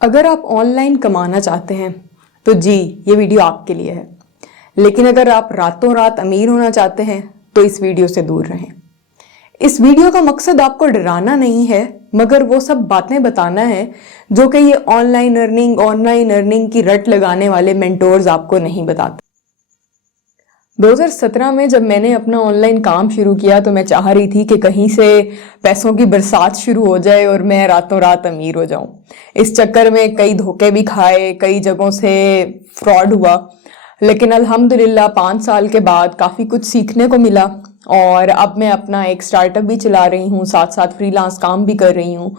अगर आप ऑनलाइन कमाना चाहते हैं तो जी ये वीडियो आपके लिए है, लेकिन अगर आप रातों रात अमीर होना चाहते हैं तो इस वीडियो से दूर रहें। इस वीडियो का मकसद आपको डराना नहीं है, मगर वो सब बातें बताना है जो कि ये ऑनलाइन अर्निंग की रट लगाने वाले मेंटोर्स आपको नहीं बताते। 2017 में जब मैंने अपना ऑनलाइन काम शुरू किया तो मैं चाह रही थी कि कहीं से पैसों की बरसात शुरू हो जाए और मैं रातों रात अमीर हो जाऊं। इस चक्कर में कई धोखे भी खाए, कई जगहों से फ्रॉड हुआ, लेकिन अल्हम्दुलिल्लाह 5 साल के बाद काफ़ी कुछ सीखने को मिला और अब मैं अपना एक स्टार्टअप भी चला रही हूँ, साथ साथ फ्रीलांस काम भी कर रही हूँ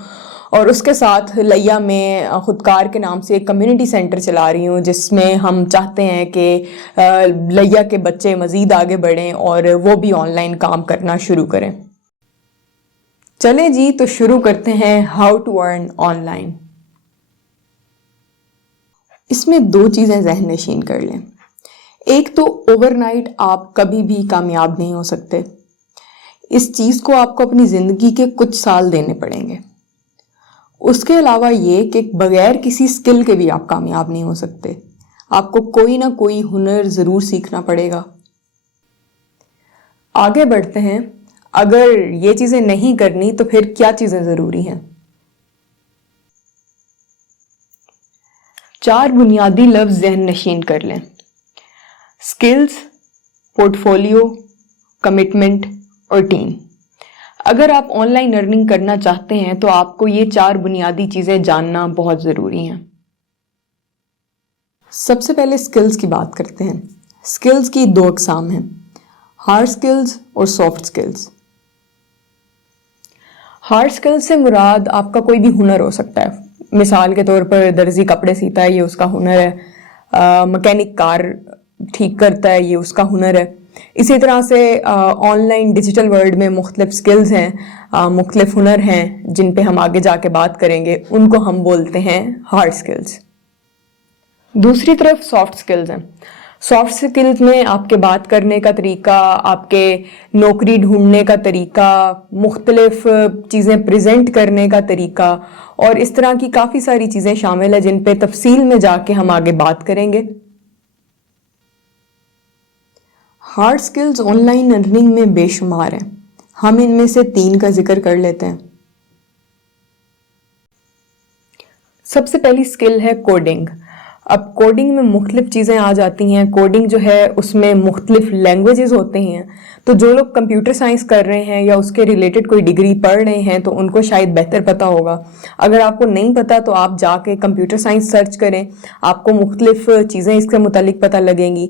और उसके साथ लैया में खुदकार के नाम से एक कम्युनिटी सेंटर चला रही हूँ, जिसमें हम चाहते हैं कि लैया के बच्चे मज़ीद आगे बढ़ें और वो भी ऑनलाइन काम करना शुरू करें। चले जी, तो शुरू करते हैं हाउ टू अर्न ऑनलाइन। इसमें 2 चीज़ें जहन नशीन कर लें। एक तो ओवरनाइट आप कभी भी कामयाब नहीं हो सकते। इस चीज़ को आपको अपनी ज़िंदगी के कुछ साल देने पड़ेंगे। उसके अलावा ये कि बगैर किसी स्किल के भी आप कामयाब नहीं हो सकते। आपको कोई ना कोई हुनर ज़रूर सीखना पड़ेगा। आगे बढ़ते हैं। अगर ये चीज़ें नहीं करनी तो फिर क्या चीज़ें ज़रूरी हैं? 4 बुनियादी लफ्ज़ ज़हन नशीन कर लें। स्किल्स, पोर्टफोलियो, कमिटमेंट और टीम। अगर आप ऑनलाइन अर्निंग करना चाहते हैं तो आपको ये 4 बुनियादी चीज़ें जानना बहुत ज़रूरी हैं। सबसे पहले स्किल्स की बात करते हैं। स्किल्स की 2 अक़साम हैं, हार्ड स्किल्स और सॉफ्ट स्किल्स। हार्ड स्किल्स से मुराद आपका कोई भी हुनर हो सकता है। मिसाल के तौर पर दर्जी कपड़े सीता है, ये उसका हुनर है। मैकेनिक कार ठीक करता है, ये उसका हुनर है। इसी तरह से ऑनलाइन डिजिटल वर्ल्ड में मुख्तलिफ स्किल्स हैं, मुख्तलिफ हुनर हैं जिन पे हम आगे जाके बात करेंगे, उनको हम बोलते हैं हार्ड स्किल्स। दूसरी तरफ सॉफ्ट स्किल्स हैं। सॉफ्ट स्किल्स में आपके बात करने का तरीका, आपके नौकरी ढूंढने का तरीका, मुख्तलिफ चीज़ें प्रेजेंट करने का तरीका और इस तरह की काफ़ी सारी चीज़ें शामिल है जिन पे तफसील में जाके हम आगे बात करेंगे। हार्ड स्किल्स ऑनलाइन अर्निंग में बेशुमार हैं। हम इनमें से 3 का जिक्र कर लेते हैं। सबसे पहली स्किल है कोडिंग। अब कोडिंग में मुख्तलिफ चीज़ें आ जाती हैं। कोडिंग जो है उसमें मुख्तलिफ लैंग्वेजेस होते हैं, तो जो लोग कंप्यूटर साइंस कर रहे हैं या उसके रिलेटेड कोई डिग्री पढ़ रहे हैं तो उनको शायद बेहतर पता होगा। अगर आपको नहीं पता तो आप जाके कंप्यूटर साइंस सर्च करें, आपको मुख्तलिफ चीज़ें इसके मुतालिक पता लगेंगी।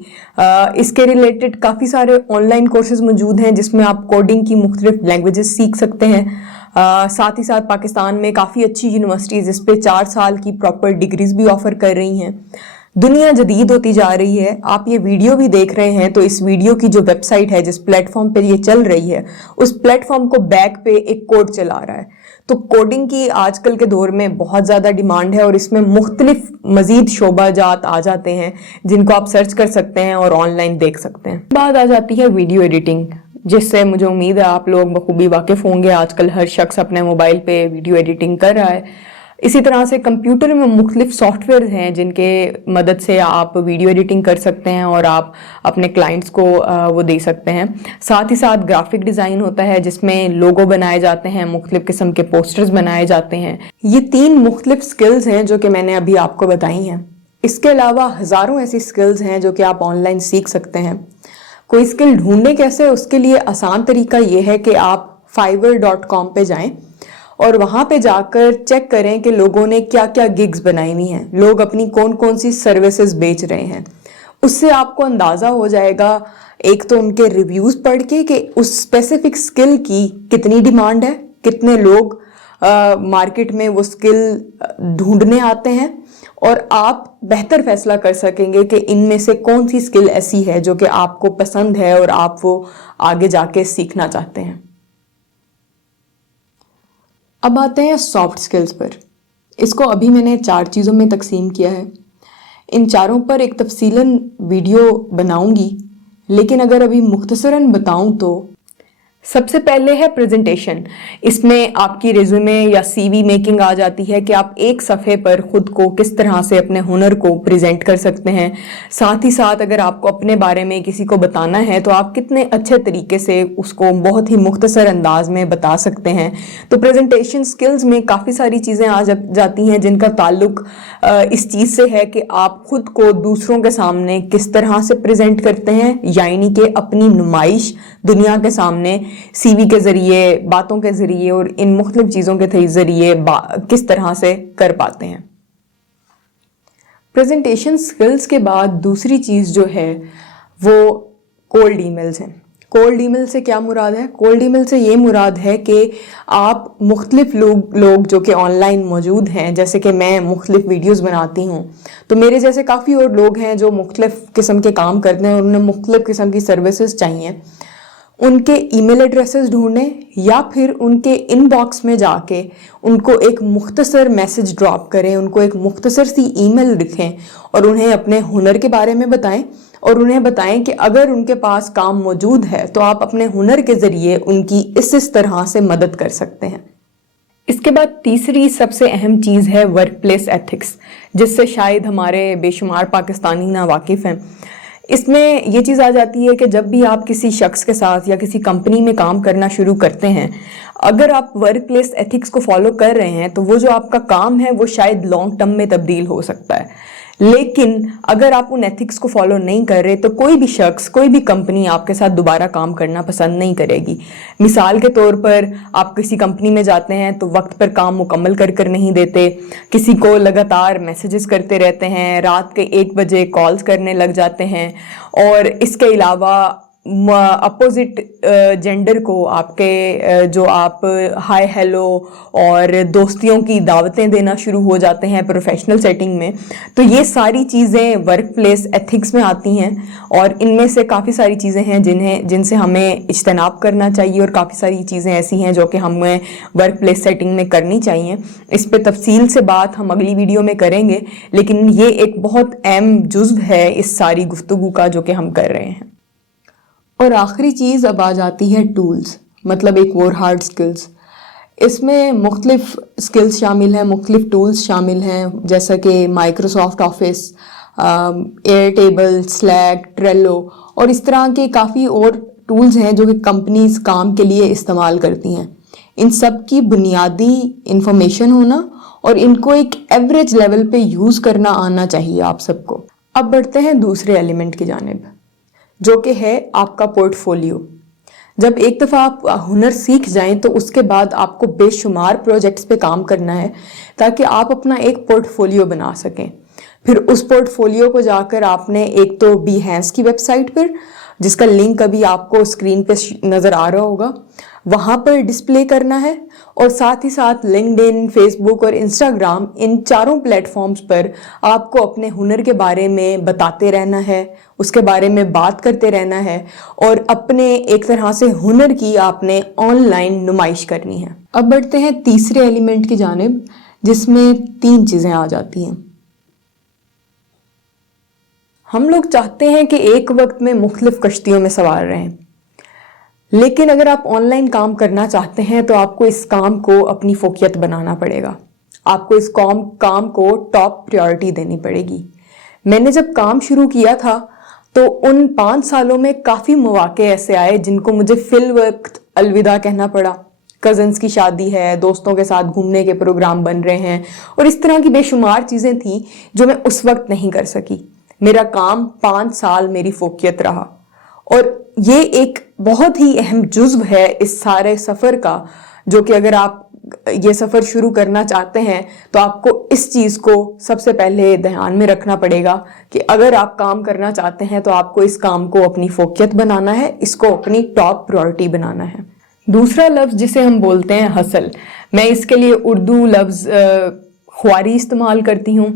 इसके रिलेटेड काफ़ी सारे ऑनलाइन कोर्सेज मौजूद हैं जिसमें आप कोडिंग की मुख्तलिफ लैंग्वेजेस सीख सकते हैं। साथ ही साथ पाकिस्तान में काफ़ी अच्छी यूनिवर्सिटीज़ इस पे 4 साल की प्रॉपर डिग्रीज भी ऑफ़र कर रही हैं। दुनिया जदीद होती जा रही है। आप ये वीडियो भी देख रहे हैं तो इस वीडियो की जो वेबसाइट है, जिस प्लेटफॉर्म पे ये चल रही है, उस प्लेटफॉर्म को बैक पे एक कोड चला रहा है। तो कोडिंग की आजकल के दौर में बहुत ज़्यादा डिमांड है और इसमें मुख्तलिफ मज़ीद शोबाजात आ जाते हैं जिनको आप सर्च कर सकते हैं और ऑनलाइन देख सकते हैं। बात आ जाती है वीडियो एडिटिंग, जिससे मुझे उम्मीद है आप लोग बखूबी वाकिफ़ होंगे। आजकल हर शख्स अपने मोबाइल पे वीडियो एडिटिंग कर रहा है। इसी तरह से कंप्यूटर में मुख्तलिफ सॉफ्टवेयर हैं जिनके मदद से आप वीडियो एडिटिंग कर सकते हैं और आप अपने क्लाइंट्स को वो दे सकते हैं। साथ ही साथ ग्राफिक डिज़ाइन होता है जिसमें लोगो बनाए जाते हैं, मुख्तलिफ किस्म के पोस्टर्स बनाए जाते हैं। ये 3 मुख्तलिफ स्किल्स हैं जो कि मैंने अभी आपको बताई हैं। इसके अलावा हज़ारों ऐसी स्किल्स हैं जो कि आप ऑनलाइन सीख सकते हैं। कोई स्किल ढूंढने कैसे, उसके लिए आसान तरीका ये है कि आप fiverr.com पे जाएं और वहाँ पे जाकर चेक करें कि लोगों ने क्या क्या गिग्स बनाई हुई हैं, लोग अपनी कौन कौन सी सर्विसेज बेच रहे हैं। उससे आपको अंदाज़ा हो जाएगा, एक तो उनके रिव्यूज़ पढ़ के, कि उस स्पेसिफिक स्किल की कितनी डिमांड है, कितने लोग मार्केट में वो स्किल ढूंढने आते हैं, और आप बेहतर फैसला कर सकेंगे कि इनमें से कौन सी स्किल ऐसी है जो कि आपको पसंद है और आप वो आगे जाके सीखना चाहते हैं। अब आते हैं सॉफ्ट स्किल्स पर। इसको अभी मैंने 4 चीज़ों में तकसीम किया है। इन चारों पर एक तफसीलन वीडियो बनाऊंगी, लेकिन अगर अभी मुख्तसरन बताऊं तो सबसे पहले है प्रेजेंटेशन। इसमें आपकी रिज्यूमे या सीवी मेकिंग आ जाती है कि आप एक सफ़े पर खुद को किस तरह से अपने हुनर को प्रेजेंट कर सकते हैं। साथ ही साथ अगर आपको अपने बारे में किसी को बताना है तो आप कितने अच्छे तरीके से उसको बहुत ही मुख्तसर अंदाज में बता सकते हैं। तो प्रेजेंटेशन स्किल्स में काफ़ी सारी चीज़ें आ जाती हैं जिनका ताल्लुक इस चीज़ से है कि आप खुद को दूसरों के सामने किस तरह से प्रेजेंट करते हैं, यानी कि अपनी नुमाइश दुनिया के सामने सीवी के ज़रिए, बातों के ज़रिए और इन मुख्तलिफ चीज़ों के ज़रिए किस तरह से कर पाते हैं। प्रेजेंटेशन स्किल्स के बाद दूसरी चीज़ जो है वो कोल्ड ईमेल्स हैं। कोल्ड ईमेल से क्या मुराद है? कोल्ड ईमेल से ये मुराद है कि आप मुख्तलिफ लोग जो कि ऑनलाइन मौजूद हैं, जैसे कि मैं मुख्तलिफ वीडियोस बनाती हूँ, तो मेरे जैसे काफ़ी और लोग हैं जो मुख्तलिफ किस्म के काम करते हैं और उन्हें मुख्तलिफ किस्म की सर्विसेज चाहिए। उनके ईमेल एड्रेसेस ढूंढें या फिर उनके इनबॉक्स में जाके उनको एक मुख्तसर मैसेज ड्रॉप करें, उनको एक मुख्तसर सी ईमेल लिखें और उन्हें अपने हुनर के बारे में बताएं और उन्हें बताएं कि अगर उनके पास काम मौजूद है तो आप अपने हुनर के ज़रिए उनकी इस तरह से मदद कर सकते हैं। इसके बाद तीसरी सबसे अहम चीज़ है वर्क प्लेस एथिक्स, जिससे शायद हमारे बेशुमार पाकिस्तानी ना वाकिफ़ हैं। इसमें ये चीज़ आ जाती है कि जब भी आप किसी शख्स के साथ या किसी कंपनी में काम करना शुरू करते हैं, अगर आप वर्क प्लेस एथिक्स को फॉलो कर रहे हैं तो वो जो आपका काम है वो शायद लॉन्ग टर्म में तब्दील हो सकता है। लेकिन अगर आप उन एथिक्स को फॉलो नहीं कर रहे तो कोई भी शख्स, कोई भी कंपनी आपके साथ दोबारा काम करना पसंद नहीं करेगी। मिसाल के तौर पर आप किसी कंपनी में जाते हैं तो वक्त पर काम मुकम्मल कर नहीं देते, किसी को लगातार मैसेजेस करते रहते हैं, रात के 1 बजे कॉल्स करने लग जाते हैं, और इसके अलावा अपोजिट जेंडर को आपके जो आप हाय हेलो और दोस्तियों की दावतें देना शुरू हो जाते हैं प्रोफेशनल सेटिंग में। तो ये सारी चीज़ें वर्क प्लेस एथिक्स में आती हैं और इनमें से काफ़ी सारी चीज़ें हैं जिनसे हमें इज्तनाब करना चाहिए और काफ़ी सारी चीज़ें ऐसी हैं जो कि हमें वर्क प्लेस सेटिंग में करनी चाहिए। इस पे तफसील से बात हम अगली वीडियो में करेंगे, लेकिन ये एक बहुत अहम जुज़्व है इस सारी गुफ्तगू का जो कि हम कर रहे हैं। और आखिरी चीज़ अब आ जाती है टूल्स, मतलब एक और हार्ड स्किल्स। इसमें मुख्तलिफ स्किल्स शामिल हैं, मुख्तलिफ टूल्स शामिल हैं, जैसा कि Microsoft office, Airtable, slack, Trello और इस तरह के काफ़ी और टूल्स हैं जो कि कंपनीज काम के लिए इस्तेमाल करती हैं। इन सब की बुनियादी इंफॉर्मेशन होना और इनको एक एवरेज लेवल पे यूज़ करना आना चाहिए आप सबको। अब बढ़ते हैं दूसरे एलिमेंट की जानिब, जो कि है आपका पोर्टफोलियो। जब एक दफ़ा आप हुनर सीख जाएं तो उसके बाद आपको बेशुमार प्रोजेक्ट्स पे काम करना है ताकि आप अपना एक पोर्टफोलियो बना सकें। फिर उस पोर्टफोलियो को जाकर आपने एक तो Behance की वेबसाइट पर, जिसका लिंक अभी आपको स्क्रीन पे नज़र आ रहा होगा, वहाँ पर डिस्प्ले करना है, और साथ ही साथ लिंक्डइन, फेसबुक और इंस्टाग्राम, इन चारों प्लेटफॉर्म्स पर आपको अपने हुनर के बारे में बताते रहना है, उसके बारे में बात करते रहना है और अपने एक तरह से हुनर की आपने ऑनलाइन नुमाइश करनी है। अब बढ़ते हैं तीसरे एलिमेंट की जानिब, जिसमें 3 चीज़ें आ जाती हैं। हम लोग चाहते हैं कि एक वक्त में मुख्तलिफ कश्तियों में सवार रहें, लेकिन अगर आप ऑनलाइन काम करना चाहते हैं तो आपको इस काम को अपनी फोकियत बनाना पड़ेगा, आपको इस काम को टॉप प्रायोरिटी देनी पड़ेगी। मैंने जब काम शुरू किया था तो उन 5 सालों में काफ़ी मौके ऐसे आए जिनको मुझे फिल वक्त अलविदा कहना पड़ा। कज़न्स की शादी है, दोस्तों के साथ घूमने के प्रोग्राम बन रहे हैं और इस तरह की बेशुमार चीज़ें थी जो मैं उस वक्त नहीं कर सकी। मेरा काम 5 साल मेरी फोकियत रहा, और ये एक बहुत ही अहम जुज़्व है इस सारे सफ़र का, जो कि अगर आप ये सफ़र शुरू करना चाहते हैं तो आपको इस चीज़ को सबसे पहले ध्यान में रखना पड़ेगा कि अगर आप काम करना चाहते हैं तो आपको इस काम को अपनी फोकियत बनाना है, इसको अपनी टॉप प्रायोरिटी बनाना है। दूसरा लफ्ज़ जिसे हम बोलते हैं हसल, मैं इसके लिए उर्दू लफ्ज़ ख्वारी इस्तेमाल करती हूँ।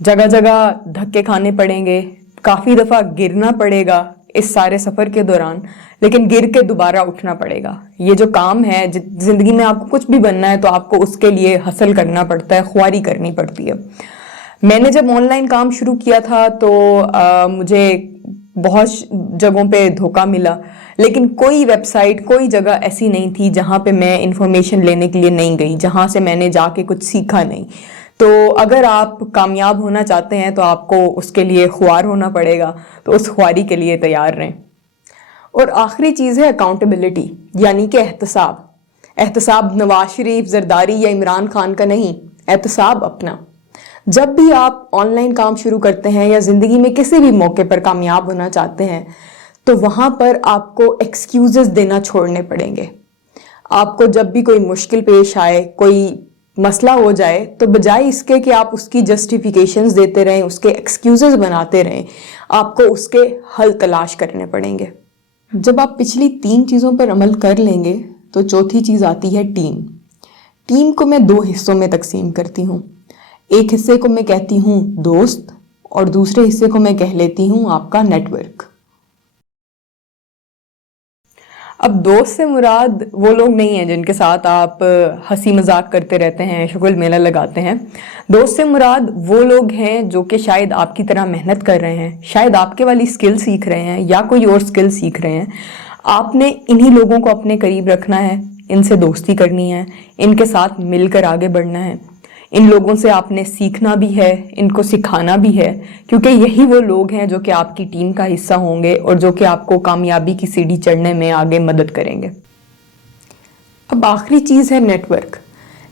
जगह जगह धक्के खाने पड़ेंगे, काफ़ी दफ़ा गिरना पड़ेगा इस सारे सफ़र के दौरान, लेकिन गिर के दोबारा उठना पड़ेगा। ये जो काम है, ज़िंदगी में आपको कुछ भी बनना है तो आपको उसके लिए हसल करना पड़ता है, ख्वारी करनी पड़ती है। मैंने जब ऑनलाइन काम शुरू किया था तो मुझे بہت جگہوں پہ دھوکہ ملا، لیکن کوئی ویب سائٹ، کوئی جگہ ایسی نہیں تھی جہاں پہ میں انفارمیشن لینے کے لیے نہیں گئی، جہاں سے میں نے جا کے کچھ سیکھا نہیں۔ تو اگر آپ کامیاب ہونا چاہتے ہیں تو آپ کو اس کے لیے خوار ہونا پڑے گا، تو اس خواری کے لیے تیار رہیں۔ اور آخری چیز ہے اکاؤنٹیبلٹی، یعنی کہ احتساب۔ احتساب نواز شریف، زرداری یا عمران خان کا نہیں، احتساب اپنا۔ جب بھی آپ آن لائن کام شروع کرتے ہیں یا زندگی میں کسی بھی موقع پر کامیاب ہونا چاہتے ہیں تو وہاں پر آپ کو ایکسکیوزز دینا چھوڑنے پڑیں گے۔ آپ کو جب بھی کوئی مشکل پیش آئے، کوئی مسئلہ ہو جائے، تو بجائے اس کے کہ آپ اس کی جسٹیفیکیشنز دیتے رہیں، اس کے ایکسکیوزز بناتے رہیں، آپ کو اس کے حل تلاش کرنے پڑیں گے۔ جب آپ پچھلی 3 چیزوں پر عمل کر لیں گے تو چوتھی چیز آتی ہے ٹیم۔ ٹیم کو میں 2 حصوں میں تقسیم کرتی ہوں۔ ایک حصے کو میں کہتی ہوں دوست، اور دوسرے حصے کو میں کہہ لیتی ہوں آپ کا نیٹ ورک۔ اب دوست سے مراد وہ لوگ نہیں ہیں جن کے ساتھ آپ ہنسی مذاق کرتے رہتے ہیں، شغل میلہ لگاتے ہیں۔ دوست سے مراد وہ لوگ ہیں جو کہ شاید آپ کی طرح محنت کر رہے ہیں، شاید آپ کے والی سکل سیکھ رہے ہیں یا کوئی اور سکل سیکھ رہے ہیں۔ آپ نے انہی لوگوں کو اپنے قریب رکھنا ہے، ان سے دوستی کرنی ہے، ان کے ساتھ مل کر آگے بڑھنا ہے۔ ان لوگوں سے آپ نے سیکھنا بھی ہے، ان کو سکھانا بھی ہے، کیونکہ یہی وہ لوگ ہیں جو کہ آپ کی ٹیم کا حصہ ہوں گے اور جو کہ آپ کو کامیابی کی سیڑھی چڑھنے میں آگے مدد کریں گے۔ اب آخری چیز ہے نیٹ ورک۔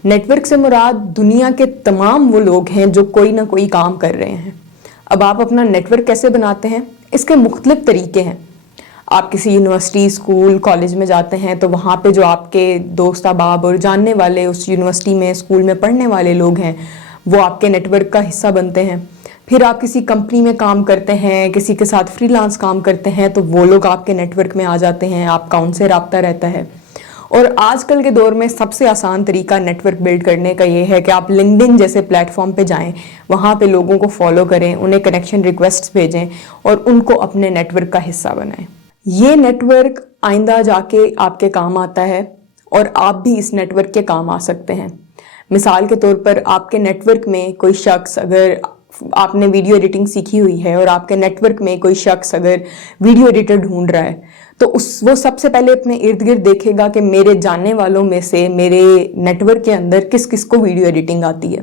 نیٹ ورک سے مراد دنیا کے تمام وہ لوگ ہیں جو کوئی نہ کوئی کام کر رہے ہیں۔ اب آپ اپنا نیٹ ورک کیسے بناتے ہیں؟ اس کے مختلف طریقے ہیں۔ آپ کسی یونیورسٹی، اسکول، کالج میں جاتے ہیں تو وہاں پہ جو آپ کے دوست احباب اور جاننے والے اس یونیورسٹی میں، اسکول میں پڑھنے والے لوگ ہیں، وہ آپ کے نیٹ ورک کا حصہ بنتے ہیں۔ پھر آپ کسی کمپنی میں کام کرتے ہیں، کسی کے ساتھ فری لانس کام کرتے ہیں تو وہ لوگ آپ کے نیٹ ورک میں آ جاتے ہیں، آپ کا ان سے رابطہ رہتا ہے۔ اور آج کل کے دور میں سب سے آسان طریقہ نیٹ ورک بلڈ کرنے کا یہ ہے کہ آپ لنکڈ ان جیسے پلیٹ فارم پہ جائیں، وہاں پہ لوگوں کو فالو کریں، انہیں کنیکشن ریکویسٹس بھیجیں اور ان کو اپنے نیٹ ورک کا حصہ بنائیں۔ یہ نیٹ ورک آئندہ جا کے آپ کے کام آتا ہے اور آپ بھی اس نیٹ ورک کے کام آ سکتے ہیں۔ مثال کے طور پر آپ کے نیٹ ورک میں کوئی شخص، اگر آپ نے ویڈیو ایڈیٹنگ سیکھی ہوئی ہے اور آپ کے نیٹ ورک میں کوئی شخص اگر ویڈیو ایڈیٹر ڈھونڈ رہا ہے تو وہ سب سے پہلے اپنے ارد گرد دیکھے گا کہ میرے جاننے والوں میں سے میرے نیٹ ورک کے اندر کس کس کو ویڈیو ایڈیٹنگ آتی ہے،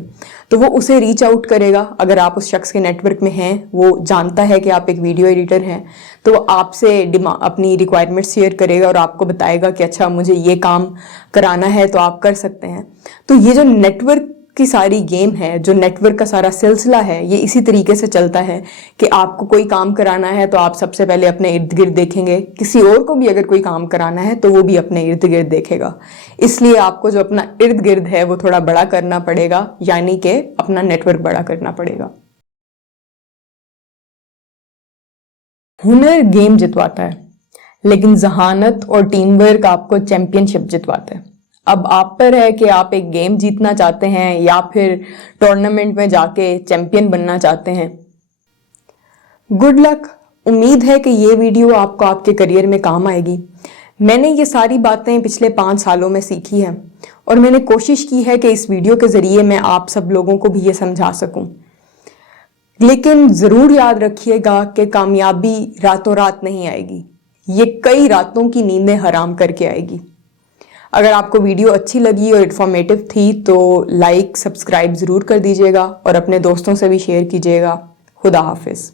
تو وہ اسے ریچ آؤٹ کرے گا۔ اگر آپ اس شخص کے نیٹ ورک میں ہیں، وہ جانتا ہے کہ آپ ایک ویڈیو ایڈیٹر ہیں، تو وہ آپ سے اپنی ریکوائرمنٹ شیئر کرے گا اور آپ کو بتائے گا کہ اچھا مجھے یہ کام کرانا ہے تو آپ کر سکتے ہیں۔ تو یہ جو نیٹ ورک کی ساری گیم ہے، جو نیٹ ورک کا سارا سلسلہ ہے، یہ اسی طریقے سے چلتا ہے کہ آپ کو کوئی کام کرانا ہے تو آپ سب سے پہلے اپنے ارد گرد دیکھیں گے، کسی اور کو بھی اگر کوئی کام کرانا ہے تو وہ بھی اپنے ارد گرد دیکھے گا۔ اس لیے آپ کو جو اپنا ارد گرد ہے وہ تھوڑا بڑا کرنا پڑے گا، یعنی کہ اپنا نیٹ ورک بڑا کرنا پڑے گا۔ ہنر گیم جتواتا ہے، لیکن ذہانت اور ٹیم ورک آپ کو چیمپئن شپ جتواتا ہے۔ اب آپ پر ہے کہ آپ ایک گیم جیتنا چاہتے ہیں یا پھر ٹورنامنٹ میں جا کے چیمپئن بننا چاہتے ہیں۔ Good luck. امید ہے کہ یہ ویڈیو آپ کو آپ کے کریئر میں کام آئے گی۔ میں نے یہ ساری باتیں پچھلے 5 سالوں میں سیکھی ہیں اور میں نے کوشش کی ہے کہ اس ویڈیو کے ذریعے میں آپ سب لوگوں کو بھی یہ سمجھا سکوں۔ لیکن ضرور یاد رکھیے گا کہ کامیابی راتوں رات نہیں آئے گی، یہ کئی راتوں کی نیندیں حرام کر کے آئے گی۔ اگر آپ کو ویڈیو اچھی لگی اور انفارمیٹو تھی تو لائک، سبسکرائب ضرور کر دیجیے گا اور اپنے دوستوں سے بھی شیئر کیجیے گا۔ خدا حافظ۔